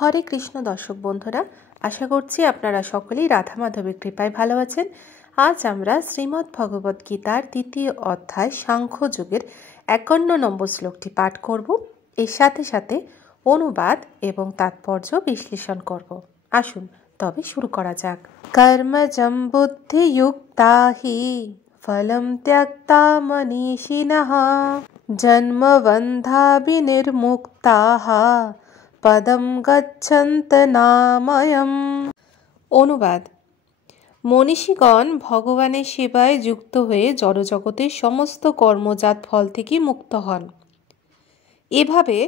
হরে কৃষ্ণ দর্শক বন্ধুরা, আশা করছি আপনারা সকলেই রাধা মাধবের কৃপায় ভালো আছেন। আজ আমরা শ্রীমদ্ ভগবদ গীতার ২য় অধ্যায় সাংখ্যযোগের ৫১ নম্বর শ্লোকটি পাঠ করব। এর সাথে সাথে অনুবাদ এবং তাৎপর্য বিশ্লেষণ করব। আসুন তবে শুরু করা যাক। কর্মজম বুদ্ধিযুক্তা হি ফলম ত্যক্তা মনীষিণঃ জন্মবন্ধাবিনির্মুক্তাঃ পদম গচ্ছন্ত নাময়ম। অনুবাদ: মনীষীগণ ভগবানের সেবায় যুক্ত হয়ে জড়জগতের সমস্ত কর্মজাত ফল থেকে মুক্ত হন। এভাবে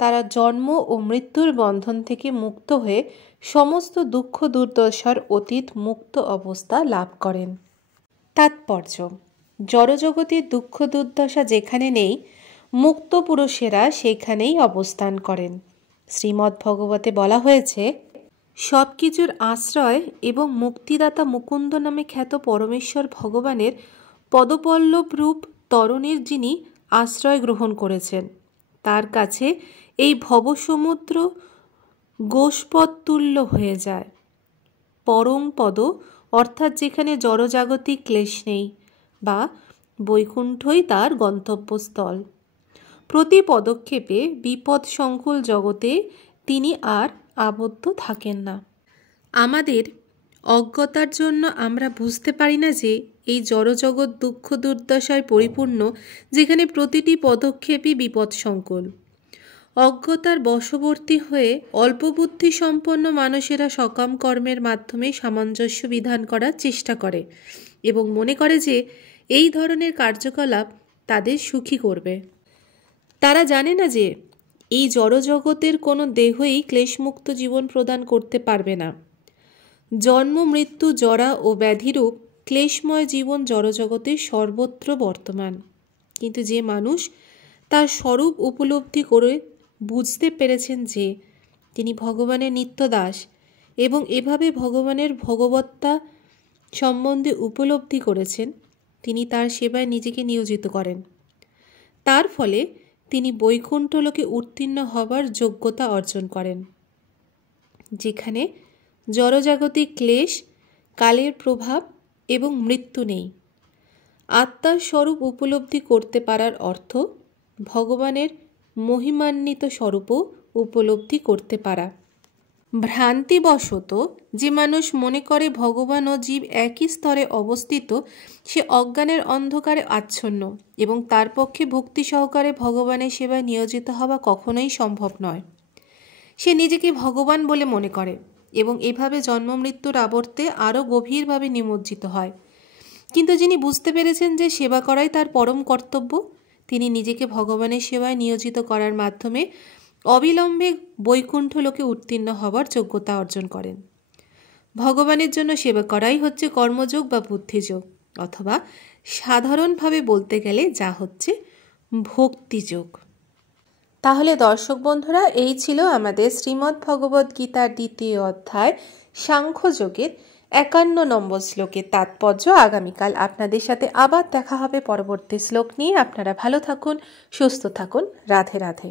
তারা জন্ম ও মৃত্যুর বন্ধন থেকে মুক্ত হয়ে সমস্ত দুঃখ দুর্দশার অতীত মুক্ত অবস্থা লাভ করেন। তাৎপর্য: জড়জগতের দুঃখ দুর্দশা যেখানে নেই, মুক্ত পুরুষেরা সেখানেই অবস্থান করেন। শ্রীমদ্ ভগবতে বলা হয়েছে, সব কিছুর আশ্রয় এবং মুক্তিদাতা মুকুন্দ নামে খ্যাত পরমেশ্বর ভগবানের পদপল্লব রূপ তরণীর যিনি আশ্রয় গ্রহণ করেছেন, তার কাছে এই ভবসমুদ্র গোষ্পদতুল্য হয়ে যায়। পরম পদ অর্থাৎ যেখানে জড়জাগতিক ক্লেশ নেই বা বৈকুণ্ঠই তার গন্তব্যস্থল। প্রতি পদক্ষেপে বিপদ সংকুল জগতে তিনি আর আবদ্ধ থাকেন না। আমাদের অজ্ঞতার জন্য আমরা বুঝতে পারি না যে এই জড়জগৎ দুঃখ দুর্দশায় পরিপূর্ণ, যেখানে প্রতিটি পদক্ষেপই বিপদ সংকুল। অজ্ঞতার বশবর্তী হয়ে অল্পবুদ্ধি সম্পন্ন মানুষেরা সকাম কর্মের মাধ্যমে সামঞ্জস্য বিধান করার চেষ্টা করে এবং মনে করে যে এই ধরনের কার্যকলাপ তাদের সুখী করবে। তারা জানে না যে এই জড়জগতের কোনো দেহই ক্লেশমুক্ত জীবন প্রদান করতে পারবে না। জন্ম মৃত্যু জরা ও ব্যাধিরূপ ক্লেশময় জীবন জড়জগতের সর্বত্র বর্তমান। কিন্তু যে মানুষ তার স্বরূপ উপলব্ধি করে বুঝতে পেরেছেন যে তিনি ভগবানের নিত্যদাস এবং এভাবে ভগবানের ভগবত্তা সম্বন্ধে উপলব্ধি করেছেন, তিনি তার সেবায় নিজেকে নিয়োজিত করেন। তার ফলে তিনি বৈকুণ্ঠ লোকে উত্তীর্ণ হবার যোগ্যতা অর্জন করেন, যেখানে জড়জাগতিক ক্লেশ, কালের প্রভাব এবং মৃত্যু নেই। আত্মার স্বরূপ উপলব্ধি করতে পারার অর্থ ভগবানের মহিমান্বিত স্বরূপও উপলব্ধি করতে পারা। ভ্রান্তিবশত যে মানুষ মনে করে ভগবান ও জীব একই স্তরে অবস্থিত, সে অজ্ঞানের অন্ধকারে আচ্ছন্ন এবং তার পক্ষে ভক্তি সহকারে ভগবানের সেবায় নিয়োজিত হওয়া কখনোই সম্ভব নয়। সে নিজেকে ভগবান বলে মনে করে এবং এভাবে জন্ম মৃত্যুর আবর্তে আরও গভীরভাবে নিমজ্জিত হয়। কিন্তু যিনি বুঝতে পেরেছেন যে সেবা করাই তার পরম কর্তব্য, তিনি নিজেকে ভগবানের সেবায় নিয়োজিত করার মাধ্যমে অবিলম্বে বৈকুণ্ঠ লোকে উত্তীর্ণ হবার যোগ্যতা অর্জন করেন। ভগবানের জন্য সেবা করাই হচ্ছে কর্মযোগ বা বুদ্ধিযোগ, অথবা সাধারণভাবে বলতে গেলে যা হচ্ছে ভক্তিযোগ। তাহলে দর্শক বন্ধুরা, এই ছিল আমাদের শ্রীমদ্ ভগবদ গীতার ২য় অধ্যায় সাংখ্যযোগের ৫১ নম্বর শ্লোকের তাৎপর্য। আগামীকাল আপনাদের সাথে আবার দেখা হবে পরবর্তী শ্লোক নিয়ে। আপনারা ভালো থাকুন, সুস্থ থাকুন। রাধে রাধে।